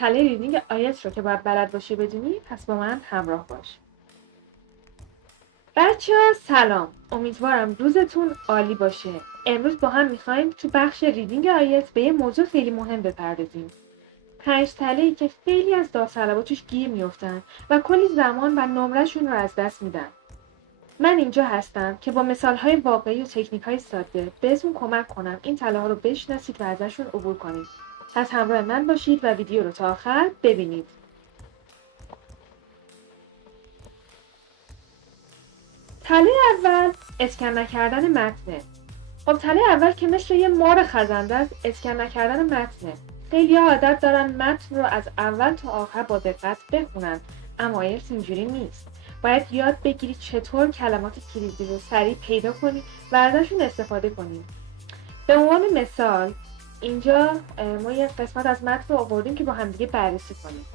تله ریدینگ آیلتس رو که باید بلد باشی بدونی، پس با من همراه باش. بچه‌ها سلام، امیدوارم روزتون عالی باشه. امروز با هم میخوایم تو بخش ریدینگ آیلتس به یه موضوع خیلی مهم بپردازیم. 5 تله‌ای که خیلی از داوطلبا توش گیر میافتن و کلی زمان و نمره‌شون رو از دست میدن. من اینجا هستم که با مثال‌های واقعی و تکنیک‌های ساده بهتون کمک کنم این تله‌ها رو بشناسید و ازشون عبور کنید. پس همراه من باشید و ویدیو رو تا آخر ببینید. تله اول اسکن نکردن متنه. خب تله اول که مثل یه مار خزنده است، اسکن نکردن متنه. خیلی‌ها عادت دارن متن رو از اول تا آخر با دقت بخونن، اما آیلتس اینجوری نیست. باید یاد بگیرید چطور کلمات کلیدی رو سریع پیدا کنید و ازشون استفاده کنید. به عنوان مثال اینجا ما یه قسمت از متن رو آوردیم که با همدیگه بررسی کنیم.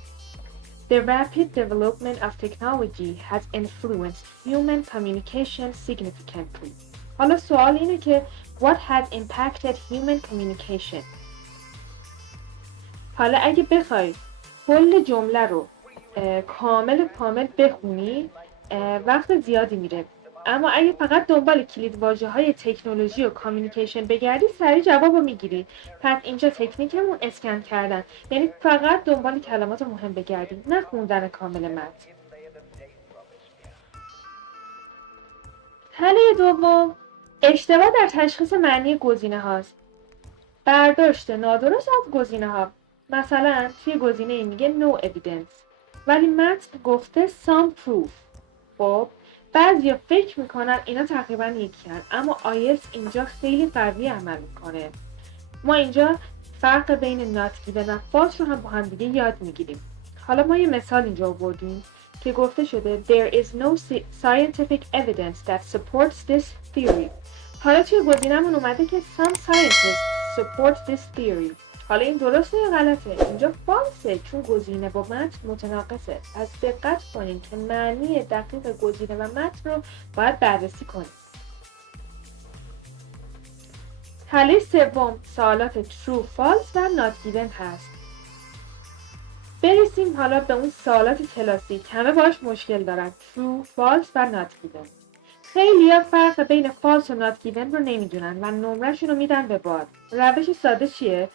The rapid development of technology has influenced human communication significantly. حالا سوال اینه که What has impacted human communication؟ حالا اگه بخوای کل جمله رو کامل بخونی وقت زیادی میره، اما اگه فقط دنبال کلید واژه‌های تکنولوژی و کامیونیکیشن بگردی سریع جواب رو میگیری. پس اینجا تکنیکمون اسکن کردن، یعنی فقط دنبال کلمات مهم بگردی، نه خوندن کامل متن. تله دوم اشتباه در تشخیص معنی گزینه هاست. برداشت نادرست از گزینه ها. مثلا توی گزینه میگه no evidence ولی متن گفته some proof. خب بعضیا فکر میکنن اینا تقریبا یکی‌ان، اما آیلتس اینجا خیلی قوی عمل میکنه. ما اینجا فرق بین not given و false رو هم با هم دیگه یاد میگیریم. حالا ما یه مثال اینجا آوردیم که گفته شده There is no scientific evidence that supports this theory. حالا توی گزینه‌مون اومده که some scientists support this theory. حالا این درسته یا غلطه؟ اینجا فالسه، چون گزینه با متن متناقصه. پس دقت کنین که معنی دقیق گزینه و متن رو باید بررسی کنیم. تله سوم سوالات true false و not given هست. برسیم حالا به اون سوالات کلاسیک، همه باش مشکل دارن، true false و not given. خیلی‌ها فرق بین false و not given رو نمیدونن و نمره‌شون رو میدن به باد. روش ساده چیه؟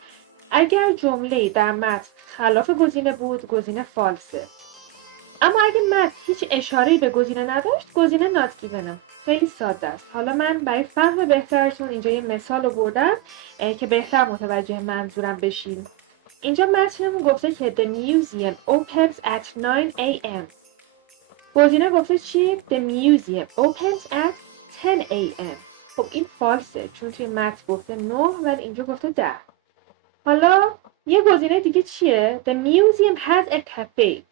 اگر جمله‌ای در متن خلاف گزینه بود، گزینه فالسه. اما اگه متن هیچ اشاره‌ای به گزینه نداشت، گزینه not given. خیلی ساده است. حالا من برای فهم بهترتون اینجا یه مثال آوردم که بهتر متوجه منظورم بشین. اینجا متنمون گفته که The museum opens at 9 a.m. گزینه گفته چی؟ The museum opens at 10 a.m. خب این فالسه، چون توی متن گفته 9 ولی اینجا گفته 10. حالا یه گزینه دیگه چیه؟ The museum has a cafe.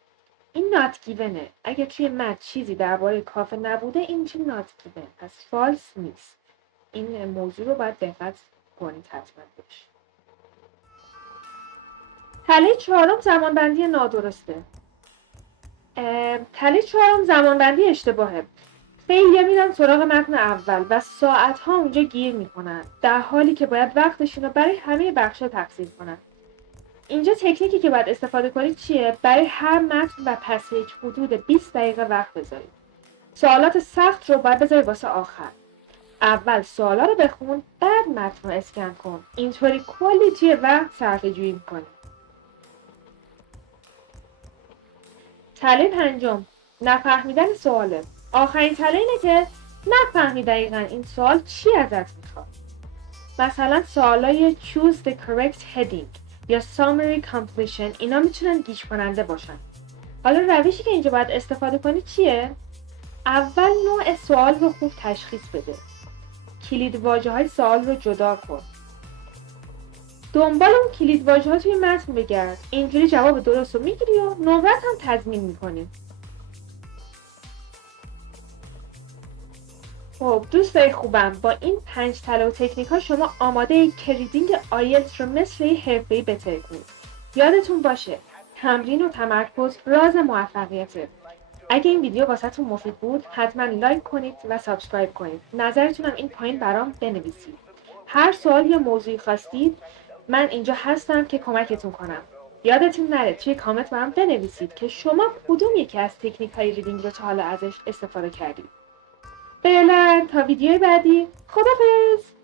این not givenه. اگه توی متن چیزی درباره کافه نبوده، این میشه not given. پس false نیست. این موضوع رو باید دقت کنید حتما بهش. تله چهارم زمانبندی نادرسته. تله چهارم زمانبندی اشتباهه. خیلی‌ها میرن سراغ متن اول و ساعت‌ها اونجا گیر میکنن، در حالی که باید وقتشون رو برای همه بخش‌ها تقسیم کنن. اینجا تکنیکی که باید استفاده کنید چیه؟ برای هر متن و پسیج حدود 20 دقیقه وقت بذارید. سوالات سخت رو باید بذارید واسه آخر. اول سوالا رو بخون، بعد متن رو اسکن کن. اینطوری کلی توی وقت صرفه‌جویی می‌کنی. تله پنجم نفهمیدن سواله. آخرین تله اینه که نفهمی دقیقاً این سوال چی ازت میخواد. مثلا سوالای choose the correct heading یا summary completion اینا میتونن گیج کننده باشن. حالا روشی که اینجا باید استفاده کنی چیه؟ اول نوع سوال رو خوب تشخیص بده. کلید واژه‌های سوال رو جدا کن. دنبال اون کلید واژه‌ها توی متن بگرد. اینجوری جواب درست رو میگیری و نمرت هم تضمین میکنی. خب دوستای خوبم، با این 5 تله و تکنیک‌ها شما آماده ریدینگ آیلتس رو مثل یه حرفه‌ای بهتر کنید. یادتون باشه تمرین و تمرکز راز موفقیته. اگه این ویدیو واسهتون مفید بود حتما لایک کنید و سابسکرایب کنید. نظرتونم این پایین برام بنویسید. هر سوال یا موضوعی خواستید من اینجا هستم که کمکتون کنم. یادتون نره توی کامنت برام بنویسید که شما کدوم یکی از تکنیک های ریدینگ رو تا حالا ازش استفاده کردید. فعلا تا ویدیوی بعدی خدافظ.